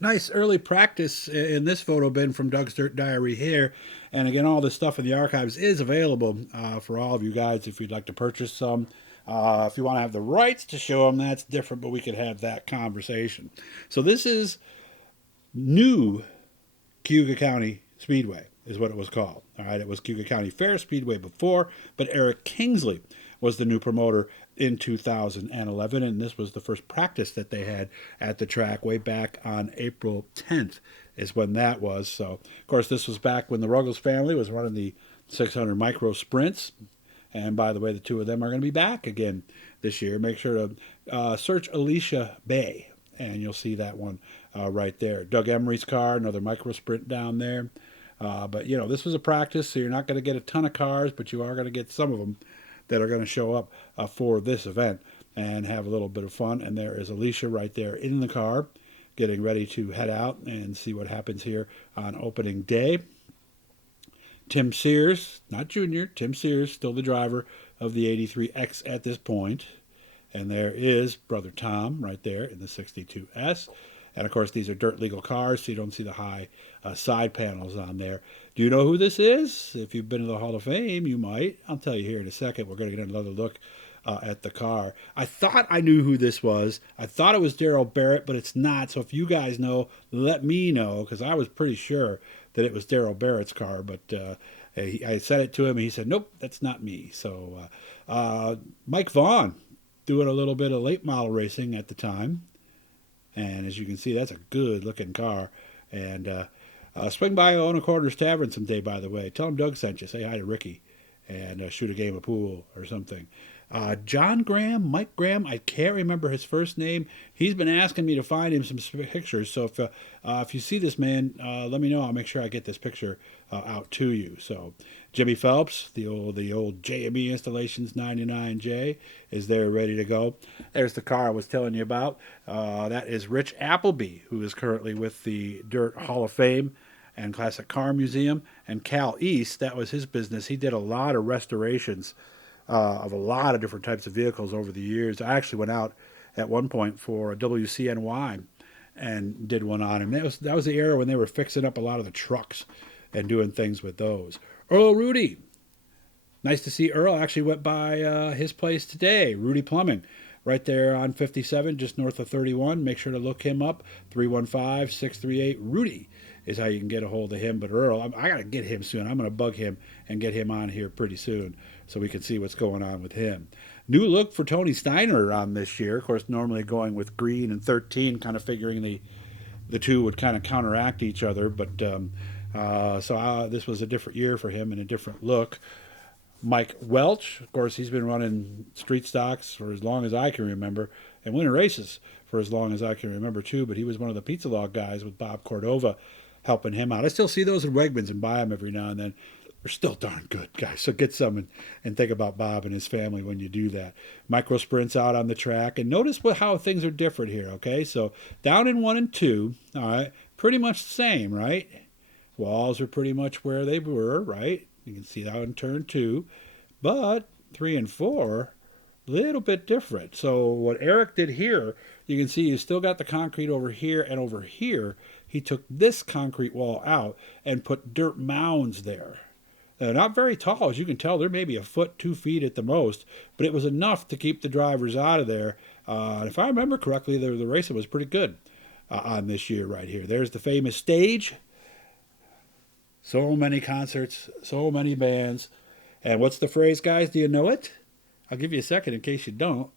Nice early practice in this photo bin from Doug's Dirt Diary here. And again, all this stuff in the archives is available for all of you guys if you'd like to purchase some. If you want to have the rights to show them, that's different, but we could have that conversation. So this is new Cayuga County Speedway is what it was called. All right, it was Cayuga County Fair Speedway before, but Eric Kingsley was the new promoter in 2011, and this was the first practice that they had at the track way back on April 10th is when that was. So, of course, this was back when the Ruggles family was running the 600 micro sprints. And by the way, the two of them are going to be back again this year. Make sure to search Alicia Bay, and you'll see that one right there. Doug Emery's car, another micro sprint down there. But, you know, this was a practice, so you're not going to get a ton of cars, but you are going to get some of them that are going to show up for this event and have a little bit of fun. And there is Alicia right there in the car, getting ready to head out and see what happens here on opening day. Tim Sears, not Junior, Tim Sears, still the driver of the 83X at this point. And there is Brother Tom right there in the 62S. And of course, these are dirt legal cars, so you don't see the high side panels on there. Do you know who this is? If you've been to the Hall of Fame, you might. I'll tell you here in a second. We're going to get another look at the car. I thought I knew who this was. I thought it was Darrell Barrett, but it's not. So if you guys know, let me know, because I was pretty sure that it was Darrell Barrett's car. But I said it to him, and he said, nope, that's not me. So Mike Vaughn doing a little bit of late model racing at the time. And as you can see, that's a good looking car. And swing by Ona Quarters Tavern someday, by the way. Tell him Doug sent you. Say hi to Ricky and shoot a game of pool or something. John Graham, Mike Graham, I can't remember his first name. He's been asking me to find him some pictures. So if you see this man, let me know. I'll make sure I get this picture out to you. So Jimmy Phelps, the old JME Installations 99J, is there ready to go. There's the car I was telling you about. That is Rich Appleby, who is currently with the Dirt Hall of Fame and Classic Car Museum. And Cal East, that was his business. He did a lot of restorations of a lot of different types of vehicles over the years. I actually went out at one point for a WCNY and did one on him. That was the era when they were fixing up a lot of the trucks and doing things with those. Earl Rudy, nice to see Earl. Actually went by his place today, Rudy Plumbing, right there on 57, just north of 31. Make sure to look him up. 315-638-RUDY is how you can get a hold of him. But Earl, I got to get him soon. I'm going to bug him and get him on here pretty soon so we can see what's going on with him. New look for Tony Steiner on this year. Of course, normally going with green and 13, kind of figuring the two would kind of counteract each other. But so this was a different year for him and a different look. Mike Welch, of course, he's been running street stocks for as long as I can remember and winning races for as long as I can remember, too. But he was one of the pizza log guys with Bob Cordova helping him out. I still see those in Wegmans and buy them every now and then. They're still darn good, guys. So get some and think about Bob and his family when you do that. Micro sprints out on the track. And notice how things are different here, okay? So down in 1 and 2, all right, pretty much the same, right? Walls are pretty much where they were, right? You can see that in turn 2. But 3 and 4, a little bit different. So what Eric did here, you can see you still got the concrete over here and over here. He took this concrete wall out and put dirt mounds there. They're not very tall, as you can tell. They're maybe a foot, 2 feet at the most, but it was enough to keep the drivers out of there. If I remember correctly, the racing was pretty good on this year right here. There's the famous stage. So many concerts, so many bands. And what's the phrase, guys? Do you know it? I'll give you a second in case you don't.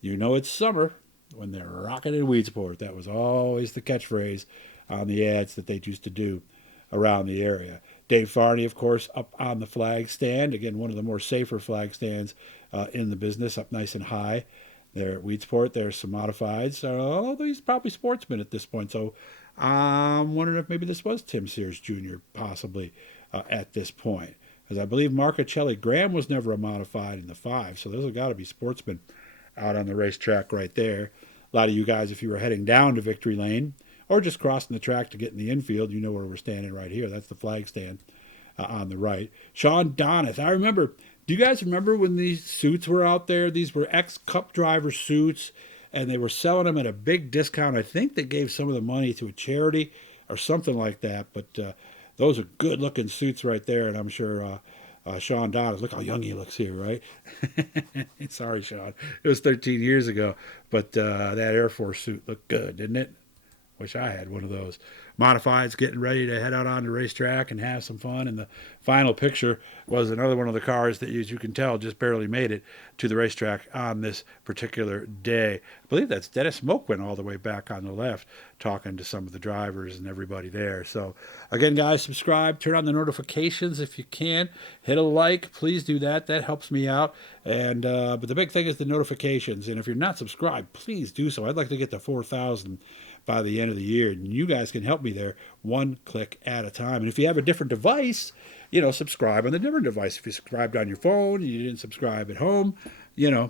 You know it's summer when they're rocking in Weedsport. That was always the catchphrase on the ads that they used to do around the area. Dave Farney, of course, up on the flag stand. Again, one of the more safer flag stands in the business, up nice and high. There at Weedsport, there's some modifieds. Although he's probably sportsman at this point. So I'm wondering if maybe this was Tim Sears Jr. possibly at this point. Because I believe Marcocelli Graham was never a modified in the 5. So those have got to be sportsmen out on the racetrack right there. A lot of you guys, if you were heading down to Victory Lane or just crossing the track to get in the infield, you know where we're standing right here. That's the flag stand on the right. Sean Donath. I remember, do you guys remember when these suits were out there? These were ex-Cup driver suits. and they were selling them at a big discount. I think they gave some of the money to a charity or something like that. But those are good looking suits right there, and I'm sure Sean Dodd, look how young he looks here, right? Sorry, Sean. It was 13 years ago, but that Air Force suit looked good, didn't it? Wish I had one of those. Modifieds getting ready to head out on the racetrack and have some fun. And the final picture was another one of the cars that, as you can tell, just barely made it to the racetrack on this particular day. I believe that's Dennis Moquin all the way back on the left, talking to some of the drivers and everybody there. So, again, guys, subscribe, turn on the notifications if you can. Hit a like. Please do that. That helps me out. And but the big thing is the notifications. And if you're not subscribed, please do so. I'd like to get to 4,000 by the end of the year, and you guys can help me there one click at a time. And if you have a different device, subscribe on the different device. If you subscribed on your phone and you didn't subscribe at home,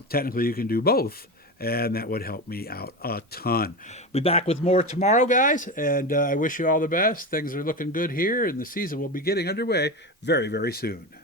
technically you can do both, and that would help me out a ton. Be back with more tomorrow, guys, and I wish you all the best. Things are looking good here, and the season will be getting underway very, very soon.